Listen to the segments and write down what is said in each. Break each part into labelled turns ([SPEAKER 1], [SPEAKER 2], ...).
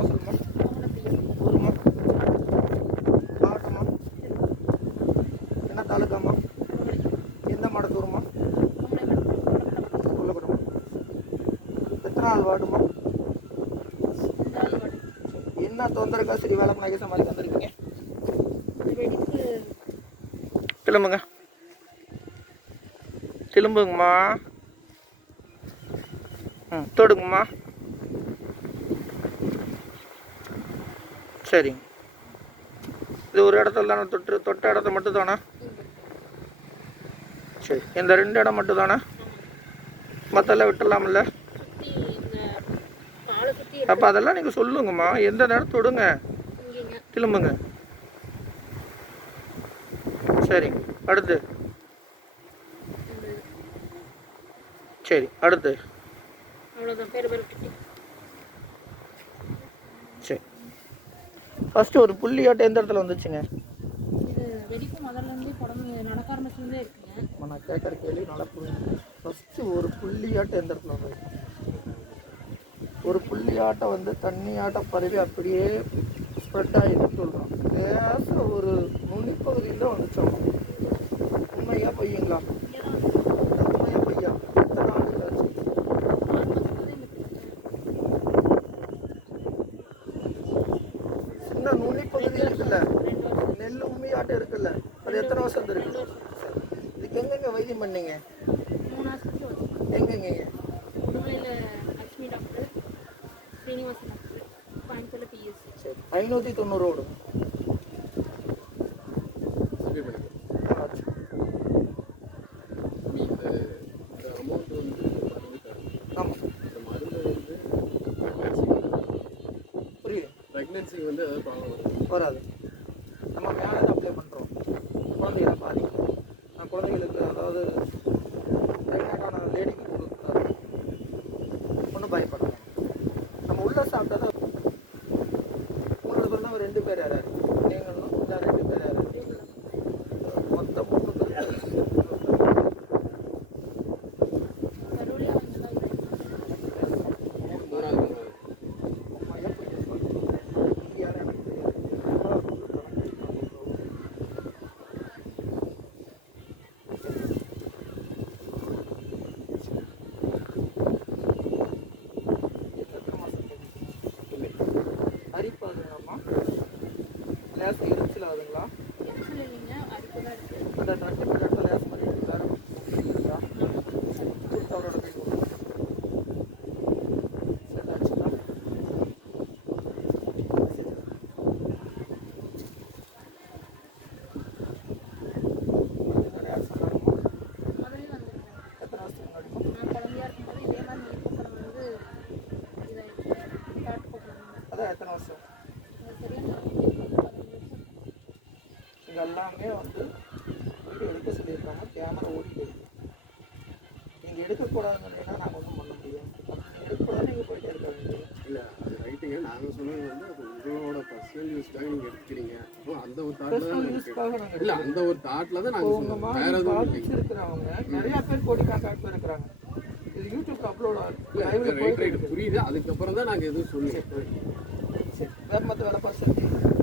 [SPEAKER 1] பேரம்மா சொல்லுமா? ஊருமா மாவட்டமா என்ன தாலுக்காம்மா எந்த மாடத்தூருமா கொல்லப்படமா எத்தனை நாள் வார்டுமா என்ன தொந்தரக்கா சரி வேலை பண்ணாக்க சமாளிக்க வந்திருக்கீங்க கிளம்புங்க. திரும்புங்கம்மா ம் தொடுங்கம்மா. சரிங்க. இது ஒரு இடத்துல தானே தொட்டு தொட்ட இடத்த மட்டும் தானே சரி இந்த ரெண்டு இடம் மட்டும் தானே மற்றெல்லாம் விட்டுடலாம்ல? அப்போ அதெல்லாம் நீங்கள் சொல்லுங்கம்மா. எந்த நேரம் தொடுங்க. திரும்புங்க. சரிங்க. அடுத்து. சரி அடுத்து
[SPEAKER 2] அவ்வளோதான் பேர் பேர்
[SPEAKER 1] சரி ஃபஸ்ட்டு ஒரு புள்ளியாட்டம் எந்த இடத்துல வந்துச்சுங்க? நான் கேட்குற கேள்வி நல்லா புரியுது. ஃபஸ்ட்டு ஒரு புள்ளியாட்டம் எந்த இடத்துல வந்தது ஒரு புள்ளியாட்டம் வந்து தண்ணியாட்டம் பரவி அப்படியே ஸ்ப்ரெட் ஆகிடுன்னு சொல்கிறோம் லேச ஒரு நுனிப்பகுதியில் வந்துச்சோம். நுனிப்பகுதி இருக்குல்ல? நெல் உண்மையாட்டம் இருக்குல்ல? அது எத்தனை வருஷம் இருக்கு இதுக்கு எங்கெங்க வைத்தியம் பண்ணீங்க? எங்கெங்க? ஐநூற்றி தொண்ணூறு ஓடும்
[SPEAKER 3] அமௌண்ட் வந்து
[SPEAKER 1] ஆமாம்
[SPEAKER 3] இந்த மருந்து வந்து
[SPEAKER 1] புரியுது
[SPEAKER 3] ப்ரெக்னென்சி வந்து ஏதாவது ப்ராப்ளம் வரும்
[SPEAKER 1] வராது. நம்ம மேலே அப்ளை பண்ணுறோம் குழந்தைகளை பாதிக்கும். நான் குழந்தைகளுக்கு அதாவது ப்ரெக்னெண்டான லேடிக்கு கொடுக்குறாரு ஒன்றும் பயப்படாது நம்ம உள்ள சாப்பிட்டா தான் உங்களுக்கு பேர் தான் ரெண்டு பேர் யாராரு நீங்களும் இன்னும் ரெண்டு பேர் யாராரு மொத்தம் மூணு பேர்
[SPEAKER 2] கருவிலே அவங்க தான்
[SPEAKER 3] மூணாவது
[SPEAKER 1] அரிப்பாதுங்களாம்மா லேஸ் எரிச்சல் ஆகுதுங்களா
[SPEAKER 2] எரிச்சல் இல்லைங்க அரிப்பு தான்
[SPEAKER 1] அந்த ட்ரக்கு இடத்துல லேஸ் மாதிரி அவரோட கை செட் ஆச்சுங்களா? எத்தனை
[SPEAKER 2] வந்து
[SPEAKER 1] அதான் எத்தனை வருஷம்?
[SPEAKER 2] அது
[SPEAKER 1] எல்லாமே வந்து வீடியோ எடுக்க சொல்லியிருக்காங்க. கேமரா ஓடிட்டு நீங்கள் எடுக்கக்கூடாதுன்னா நாங்கள் ஒன்றும் பண்ண முடியாது. எடுக்கக்கூடாது நீங்கள் போயிட்டே இருக்க வேண்டியது
[SPEAKER 3] இல்லை அது ரைட்டுங்க நாங்கள் சொன்னது வந்து உங்களோட பர்சனல் யூஸ்க்காக நீங்கள் எடுத்துக்கிறீங்க. அப்போ அந்த ஒரு தாட்டில் தான் இல்லை அந்த ஒரு தாட்டில் தான் நாங்கள் சொன்னோம். வேற எதுவும் இல்லைங்க.
[SPEAKER 1] பாதிச்சிருக்கிறவங்க நிறைய பேர் கோடிக்கணக்கான பேர் இருக்கிறாங்க. இது யூடியூப்ல அப்லோட் லைவ்ல
[SPEAKER 3] ரைட். புரியுது. அதுக்கப்புறம் தான் நாங்கள் எதுவும் சொல்லுவோம்
[SPEAKER 1] சரி வேற மற்ற வேலை பார்த்து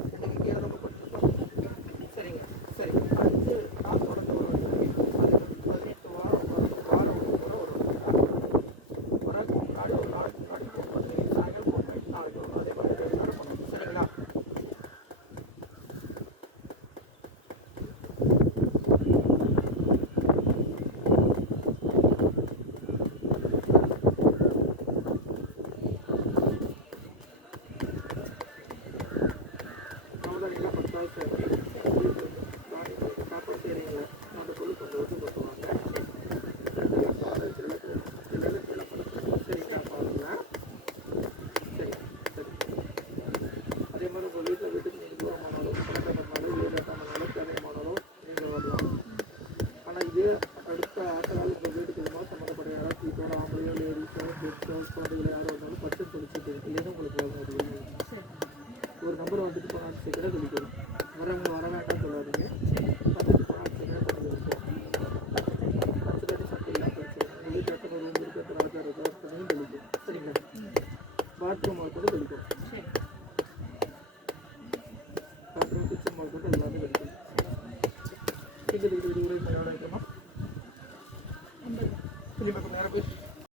[SPEAKER 1] உங்களை யாரும் வந்தாலும் பட்டம் தொழிச்சிட்டு இல்லைன்னா உங்களுக்கு வேலை ஒரு நம்பர் வந்துட்டு போனால் சீக்கிரம் தொழிக்கணும் வரவங்க வர வேண்டாம் சொல்லாதீங்க சட்டம் இல்லாமல் படிச்சு உங்களுக்கு எத்தனை ரூம் இருக்குது எத்தனை ஆச்சாரம் இருக்குது பாத்ரூம் பாத்ரூம் கிச்சன் கூட எல்லாமே
[SPEAKER 2] தெளிக்கும்
[SPEAKER 1] எங்களுக்கு விடுமுறை விளையாடுமா